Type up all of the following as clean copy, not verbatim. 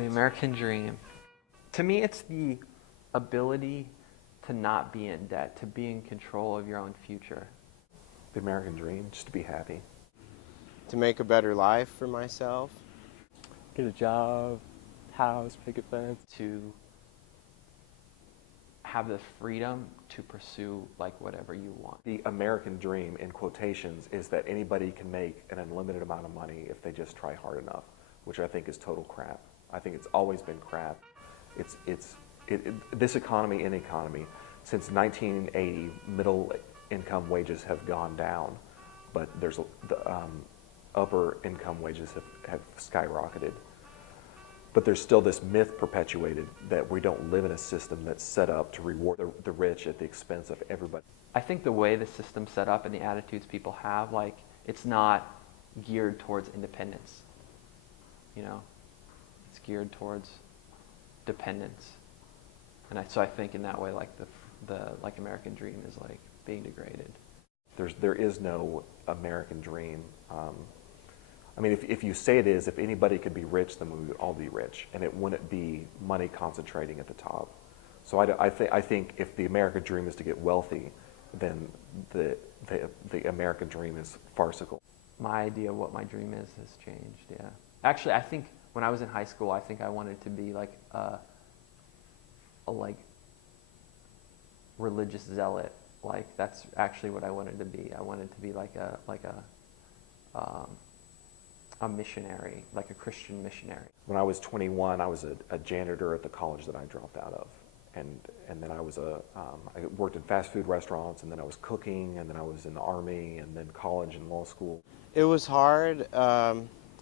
The American dream. To me, it's the ability to not be in debt, to be in control of your own future. The American dream, just to be happy. To make a better life for myself. Get a job, house, picket fence. To have the freedom to pursue like whatever you want. The American dream, in quotations, is that anybody can make an unlimited amount of money if they just try hard enough, which I think is total crap. I think it's always been crap. This economy, any economy, since 1980, middle income wages have gone down, but the upper income wages have skyrocketed. But there's still this myth perpetuated that we don't live in a system that's set up to reward the rich at the expense of everybody. I think the way the system's set up and the attitudes people have, like, it's not geared towards independence. You know, it's geared towards dependence. And so I think in that way, like the like American dream is like being degraded. There is no American dream. I mean, if you say it is, if anybody could be rich, then we would all be rich, and it wouldn't be money concentrating at the top. So I think if the American dream is to get wealthy, then the American dream is farcical. My idea of what my dream is has changed, yeah. Actually, I think when I was in high school, I think I wanted to be like a religious zealot. Like, that's actually what I wanted to be. I wanted to be like a missionary, like a Christian missionary. When I was 21, I was a janitor at the college that I dropped out of. And then I worked in fast food restaurants, and then I was cooking, and then I was in the Army, and then college and law school. It was hard,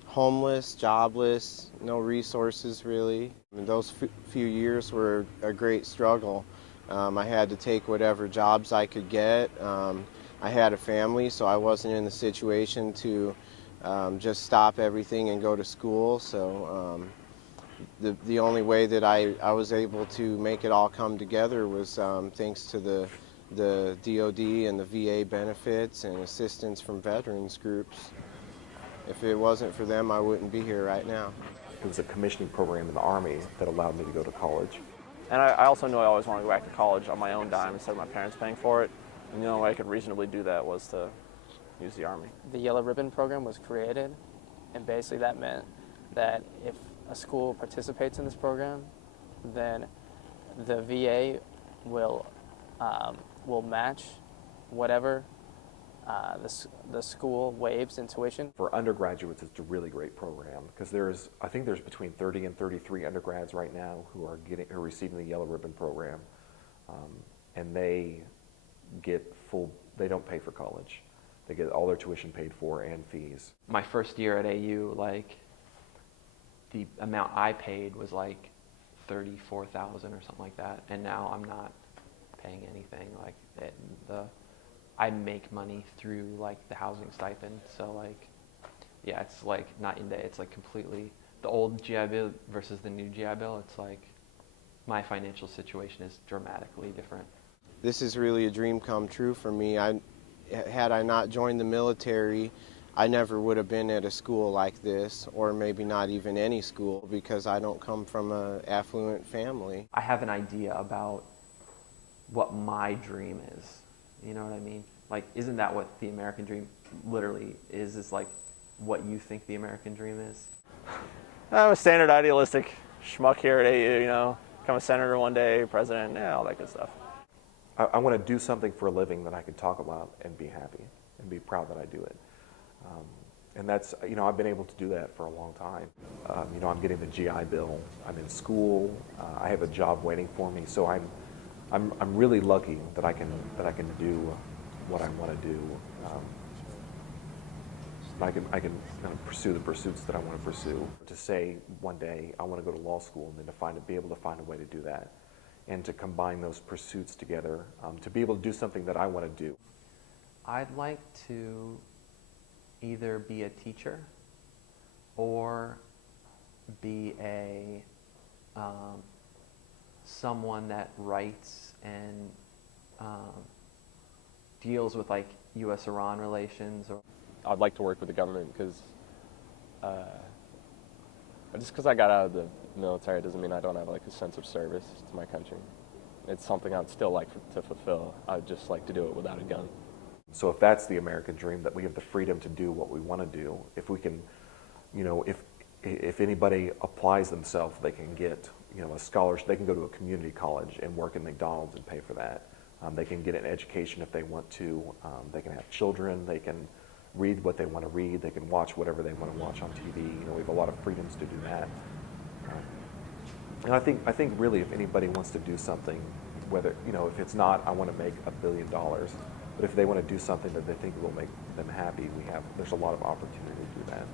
homeless, jobless, no resources really. I mean, those few years were a great struggle. I had to take whatever jobs I could get. I had a family, so I wasn't in the situation to just stop everything and go to school. So the only way that I was able to make it all come together was thanks to the DOD and the VA benefits and assistance from veterans groups. If it wasn't for them, I wouldn't be here right now. It was a commissioning program in the Army that allowed me to go to college. And I also knew I always wanted to go back to college on my own dime instead of my parents paying for it. And the only way I could reasonably do that was to use the Army. The Yellow Ribbon program was created, and basically that meant that if a school participates in this program, then the VA will match whatever the school waives in tuition. For undergraduates, it's a really great program because I think there's between 30 and 33 undergrads right now who are receiving the Yellow Ribbon program, and they don't pay for college. They get all their tuition paid for and fees. My first year at AU, like, the amount I paid was like $34,000 or something like that, and now I'm not paying anything. Like, I make money through like the housing stipend, so like, yeah, it's like not in day. It's like completely the old GI Bill versus the new GI Bill. It's like my financial situation is dramatically different. This is really a dream come true for me. Had I not joined the military, I never would have been at a school like this, or maybe not even any school, because I don't come from an affluent family. I have an idea about what my dream is. You know what I mean? Like, isn't that what the American dream literally is? Is like what you think the American dream is? I'm a standard idealistic schmuck here at AU, you know, become a senator one day, president, yeah, all that good stuff. I want to do something for a living that I can talk about and be happy and be proud that I do it. And that's, you know, I've been able to do that for a long time. You know, I'm getting the GI Bill. I'm in school. I have a job waiting for me. So I'm really lucky that I can do what I want to do. I can kind of pursue the pursuits that I want to pursue. To say one day I want to go to law school, and then to be able to find a way to do that, and to combine those pursuits together, to be able to do something that I want to do. I'd like to either be a teacher or be someone that writes and deals with like U.S.-Iran relations. Or I'd like to work with the government because just because I got out of the the military doesn't mean I don't have like a sense of service to my country. It's something I'd still like to fulfill. I'd just like to do it without a gun. So if that's the American dream, that we have the freedom to do what we want to do, if we can, if anybody applies themselves, they can get, a scholarship. They can go to a community college and work in McDonald's and pay for that. They can get an education if they want to. They can have children. They can read what they want to read. They can watch whatever they want to watch on TV. We have a lot of freedoms to do that. And I think really, if anybody wants to do something, whether if it's not, I want to make $1 billion, but if they want to do something that they think will make them happy, there's a lot of opportunity to do that.